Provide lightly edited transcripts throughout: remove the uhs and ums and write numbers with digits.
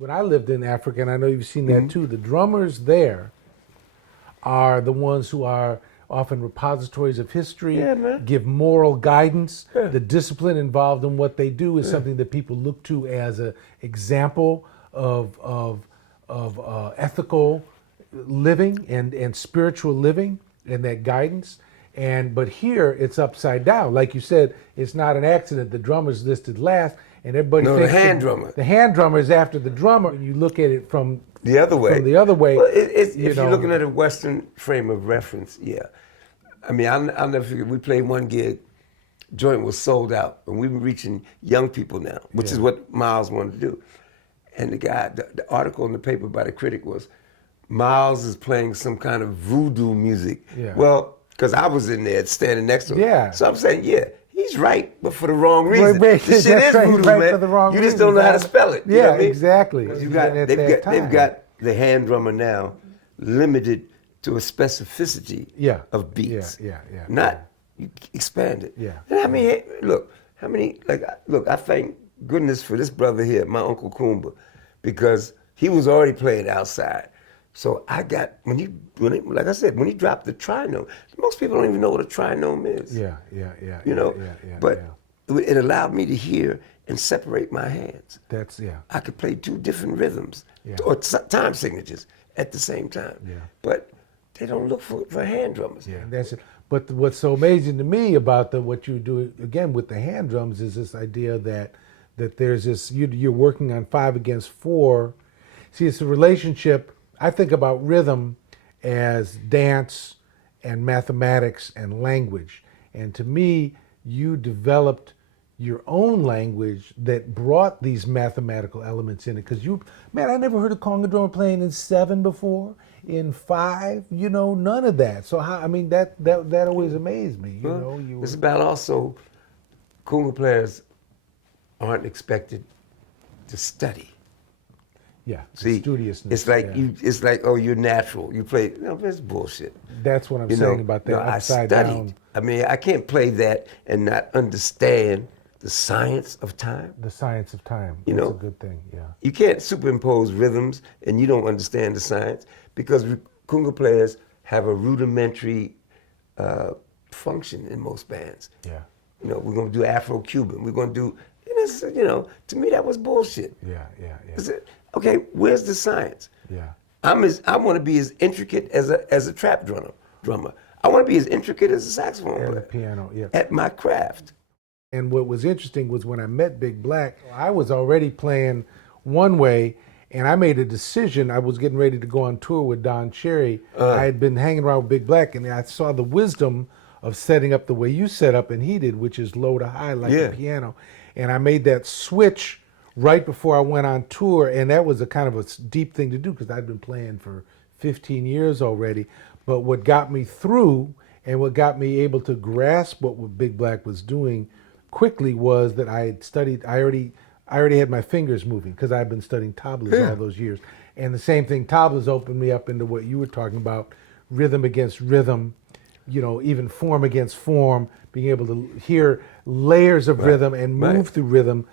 when I lived in Africa, and I know you've seen that too, the drummers there are the ones who are often repositories of history, give moral guidance. The discipline involved in what they do is something that people look to as an example of ethical living and spiritual living and that guidance. But here it's upside down. Like you said, it's not an accident. The drummer's listed last, and everybody thinks the hand drummer. The hand drummer is after the drummer. When you look at it from the other way. Well, if you're looking at a Western frame of reference, yeah. I mean, I'll never forget. We played one gig, joint was sold out, and we were reaching young people now, which is what Miles wanted to do. And the article in the paper by the critic was, Miles is playing some kind of voodoo music. Yeah. Well, because I was in there standing next to him. Yeah. So I'm saying, he's right, but for the wrong reason. Right, this shit is voodoo, man. For the wrong you just don't know how to spell it. You know what I mean? Exactly. They've got the hand drummer now limited to a specificity of beats. Not you expand it. Yeah. And I mean, look, I thank goodness for this brother here, my Uncle Kumba, because he was already playing outside. So I got when he dropped the trinome, most people don't even know what a trinome is. But it allowed me to hear and separate my hands. I could play two different rhythms or time signatures at the same time. But they don't look for hand drummers. That's it. But what's so amazing to me about what you do again with the hand drums is this idea that there's this you're working on 5 against 4. See, it's a relationship. I think about rhythm as dance and mathematics and language. And to me, you developed your own language that brought these mathematical elements in it. Because I never heard a conga drummer playing in 7 before, in 5, none of that. So that always amazed me. It's about also conga players aren't expected to study. Yeah, see, studiousness. It's like, oh, you're natural. You play. No, that's bullshit. That's what I'm saying about that upside I studied. Down. I mean, I can't play that and not understand the science of time. The science of time. That's a good thing. Yeah. You can't superimpose rhythms and you don't understand the science, because conga players have a rudimentary function in most bands. Yeah. We're gonna do Afro-Cuban. We're gonna do. To me that was bullshit. Yeah. Okay, where's the science? Yeah. I want to be as intricate as a trap drummer. I want to be as intricate as a saxophone player. And the piano, at my craft. And what was interesting was when I met Big Black, I was already playing one way, and I made a decision. I was getting ready to go on tour with Don Cherry. I had been hanging around with Big Black, and I saw the wisdom of setting up the way you set up and he did, which is low to high like a piano. And I made that switch right before I went on tour, and that was a kind of a deep thing to do because I'd been playing for 15 years already. But what got me through and what got me able to grasp what Big Black was doing quickly was that I had studied, I already had my fingers moving because I'd been studying tablas all those years. And the same thing, tablas opened me up into what you were talking about, rhythm against rhythm, even form against form, being able to hear layers of rhythm and move through rhythm.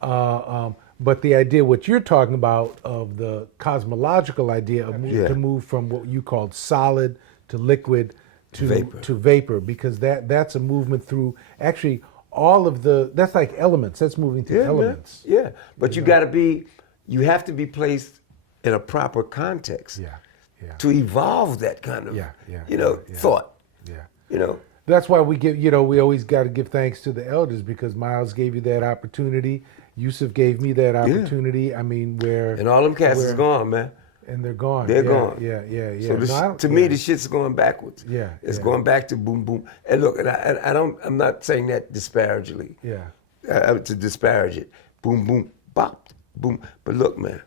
But the idea, what you're talking about, of the cosmological idea of to move from what you called solid to liquid to vapor, because that's a movement through actually all of that's like elements. That's moving through elements. Man. Yeah, but you have to be placed in a proper context to evolve that kind of thought. Yeah. That's why we always got to give thanks to the elders, because Miles gave you that opportunity. Yusuf gave me that opportunity. Yeah. I mean, and all them cats is gone, man. And they're gone. They're gone. Yeah. So to me, the shit's going backwards. Yeah. It's going back to boom, boom. And look, I'm not saying that disparagingly. Yeah. To disparage it. Boom, boom, bop, boom. But look, man,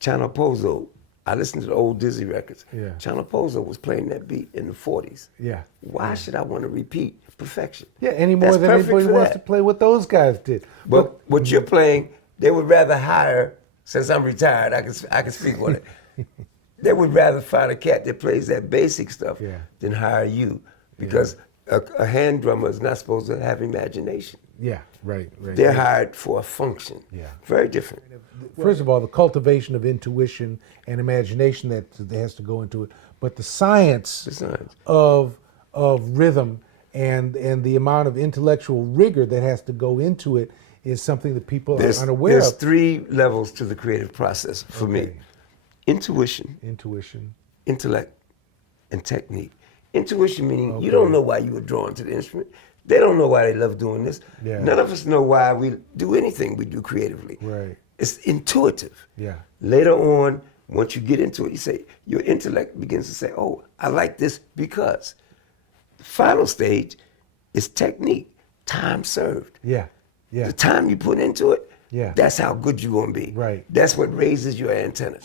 Chano Pozo. I listened to the old Dizzy records. Yeah. Chano Pozo was playing that beat in the 40s. Yeah. Why should I want to repeat perfection? Yeah, any more than anybody wants to play what those guys did. But what you're playing, they would rather hire, since I'm retired, I can speak on it. They would rather find a cat that plays that basic stuff than hire you, because a hand drummer is not supposed to have imagination. Yeah, right. They're hired for a function. Yeah. Very different. First of all, the cultivation of intuition and imagination that has to go into it, but the science, of rhythm and the amount of intellectual rigor that has to go into it is something that people are unaware There's of. 3 levels to the creative process for me. Intuition, intellect, and technique. Intuition meaning you don't know why you were drawn to the instrument. They don't know why they love doing this. Yeah. None of us know why we do anything we do creatively. Right. It's intuitive. Yeah. Later on, once you get into it, you say, your intellect begins to say, oh, I like this because. The final stage is technique, time served. Yeah. The time you put into it, Yeah. that's how good you're going to be. Right. That's what raises your antenna.